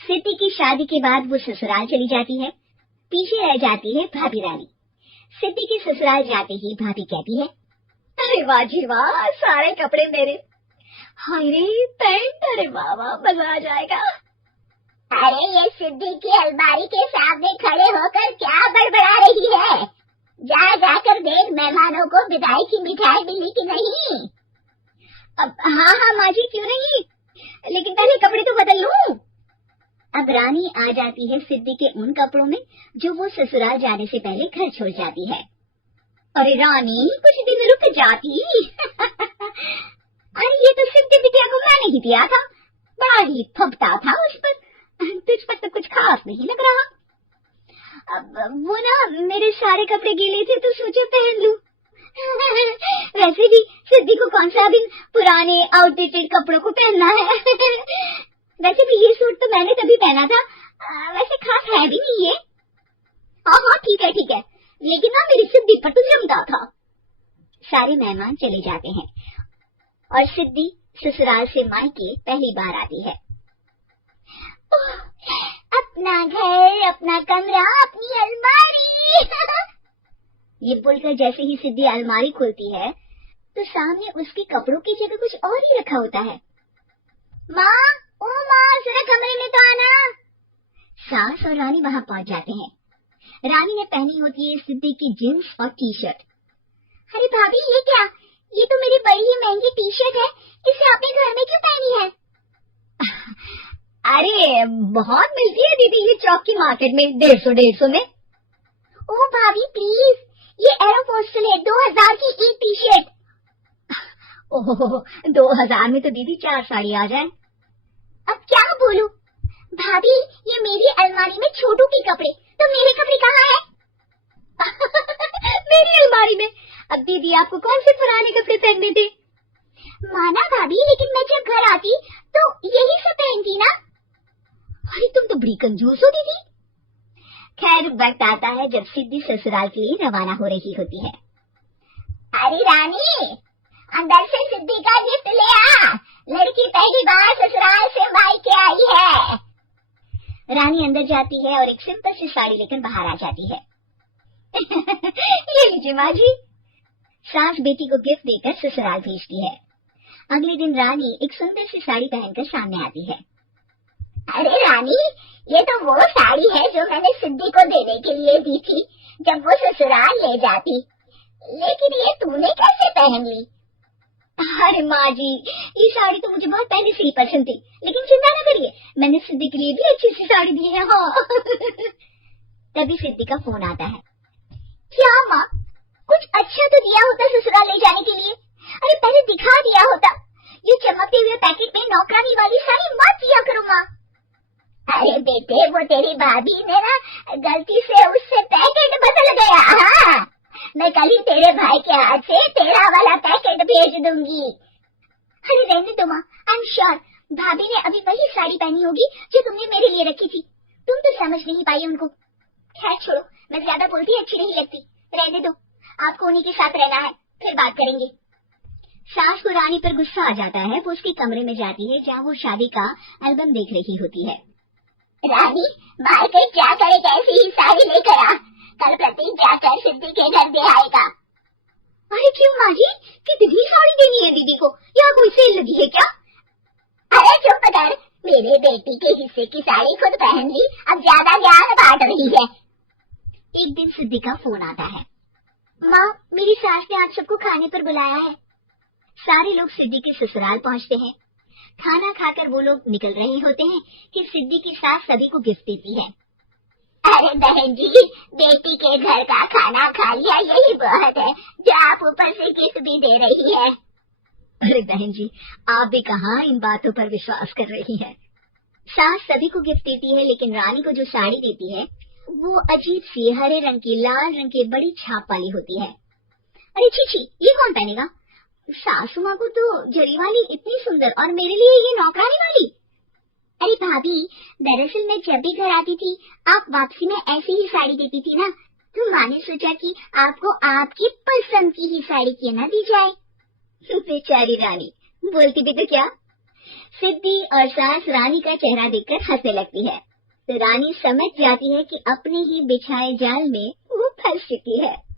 सिद्धि की शादी के बाद वो ससुराल चली जाती है। पीछे रह जाती है भाभी रानी। सिद्धि के ससुराल जाते ही भाभी कहती है, अरे वाह जी वाह, सारे कपड़े मेरे। हाय रे पैंट, अरे वाह वाह, मजा आ जाएगा। अरे ये सिद्धि की अलमारी के सामने खड़े होकर क्या बड़बड़ा रही है? जा जाकर देख मेहमानों को विदाई की मिठाई मिली कि नहीं। अब हाँ हाँ माँ जी, क्यों नहीं, लेकिन पहले कपड़े तो बदल लूं। अब रानी आ जाती है सिद्धि के उन कपड़ों में जो वो ससुराल जाने से पहले घर छोड़ जाती है। अरे रानी, कुछ दिन रुक जाती। अरे ये तो सिद्धि बिटिया को मैंने ही दिया था, बड़ा ही फबता था उस पर, तुझ पर तो कुछ खास नहीं लग रहा। अब वो ना मेरे सारे कपड़े गीले थे तो सोचे पहन लूं। वैसे भी सिद्धि को कौन सा दिन पुराने आउटडेटेड कपड़ों को पहनना है। वैसे भी ये सूट तो मैंने तभी पहना था, वैसे खास है भी नहीं ये। हाँ हाँ ठीक है, लेकिन ना मेरी सिद्धि पर तो जमता था। सारे मेहमान चले जाते हैं और सिद्धि ससुराल से मायके पहली बार आती है। अपना घर, अपना कमरा, अपनी अलमारी। ये बोलकर जैसे ही सिद्धि अलमारी खोलती है तो सामने उसके कपड़ों की जगह कुछ और ही रखा होता है। माँ, ओ माँ, जरा कमरे में तो आना। सास और रानी वहाँ पहुँच जाते हैं। रानी ने पहनी होती है सिद्धि की जींस और टी शर्ट। अरे भाभी, ये क्या? ये तो मेरी बड़ी ही महंगी टी शर्ट है, इसे आपने घर में क्यों पहनी है? अरे बहुत मिलती है दीदी ये चौक की मार्केट में, 150 में। ओ भाभी प्लीज, ये एरोपोस्टल है, 2000 की एक टी शर्ट। ओह 2000 में तो दीदी 4 साड़ी आ जाए। अब क्या बोलूं? भाभी, ये मेरी अलमारी में छोटू के कपड़े, तो मेरे कपड़े कहाँ हैं? मेरी अलमारी में? अब दीदी आपको कौन से पुराने कपड़े पहनने थे? माना भाभी, लेकिन मैं जब घर आती तो यही सब पहनती ना। अरे तुम तो बड़ी कंजूस हो दीदी। खैर वक्त आता है जब सिद्धि ससुराल के लिए रवाना हो रही होती है। अरे रानी, अंदर से सिद्धि का गिफ्ट ले आ, लड़की पहली बार ससुराल से मायके आई है। रानी अंदर जाती है और एक सिंपल सी साड़ी लेकर बाहर आ जाती है। ये लीजिए माँ जी। सास बेटी को गिफ्ट देकर ससुराल भेजती है। अगले दिन रानी एक सुंदर सी साड़ी पहनकर सामने आती है। अरे रानी, ये तो वो साड़ी है जो मैंने सिद्धि को देने के लिए दी थी जब वो ससुराल ले जाती, लेकिन ये तूने कैसे पहन ली? अरे माँ जी, ये साड़ी तो मुझे बहुत पहले से ही पसंद थी, लेकिन चिंता न करिए, मैंने सिद्धि के लिए भी अच्छी सी साड़ी दी है। हाँ। तभी सिद्धि का फोन आता है। क्या माँ, कुछ अच्छा तो दिया होता ससुराल ले जाने के लिए। अरे पहले दिखा दिया होता। ये चमकते हुए पैकेट में नौकरानी वाली साड़ी मत दिया करो माँ। अरे बेटे, वो तेरी भाभी ने ना गलती से उससे पैकेट बदल गया। हाँ, मैं कल ही तेरे भाई के हाथ से तेरा वाला पैकेट भेज दूंगी। अरे रहने दो माँ, आई एम श्योर भाभी ने अभी वही साड़ी पहनी होगी जो तुमने मेरे लिए रखी थी। तुम तो समझ नहीं पाई उनको। खैर छोड़ो, मैं ज्यादा बोलती अच्छी नहीं लगती, रहने दो, आपको उन्हीं के साथ रहना है, फिर बात करेंगे। सास को रानी पर गुस्सा आ जाता है। वो उसके कमरे में जाती है जहाँ वो शादी का एल्बम देख रही होती है। रानी, मार्केट जाकर एक ऐसी ही साड़ी लेकर आ, कल प्रतीक जाकर सिद्धि के घर दे आएगा। अरे क्यों माँ जी, कितनी साड़ी देनी है दीदी को, यहाँ कोई सेल लगी है क्या? अरे चुप कर, मेरे बेटी के हिस्से की साड़ी खुद पहन ली, अब ज्यादा ज्ञान बांट रही है। एक दिन सिद्धि का फोन आता है। माँ, मेरी सास ने आप सबको खाने पर बुलाया है। सारे लोग सिद्धि के ससुराल पहुँचते हैं। खाना खाकर वो लोग निकल रहे होते हैं कि सिद्धि की सास सभी को गिफ्ट देती है। अरे बहन जी, बेटी के घर का खाना खा लिया, यही बहुत है जो आप ऊपर से गिफ्ट भी दे रही है। अरे बहन जी, आप भी कहाँ इन बातों पर विश्वास कर रही हैं। सास सभी को गिफ्ट देती है, लेकिन रानी को जो साड़ी देती है वो अजीब सी हरे रंग की, लाल रंग की बड़ी छाप वाली होती है। अरे छी, ये कौन पहनेगा? सासू माँ को तो जरी वाली इतनी सुंदर, और मेरे लिए ये नौकरानी वाली। अरे भाभी, दरअसल मैं जब भी घर आती थी आप वापसी में ऐसी ही साड़ी देती थी ना, तो माँ ने सोचा कि आपको आपकी पसंद की ही साड़ी क्यों ना दी जाए। बेचारी रानी, बोलती भी तो क्या। सिद्धि और सास रानी का चेहरा देखकर हंसने लगती है तो रानी समझ जाती है कि अपने ही बिछाए जाल में वो फंस चुकी है।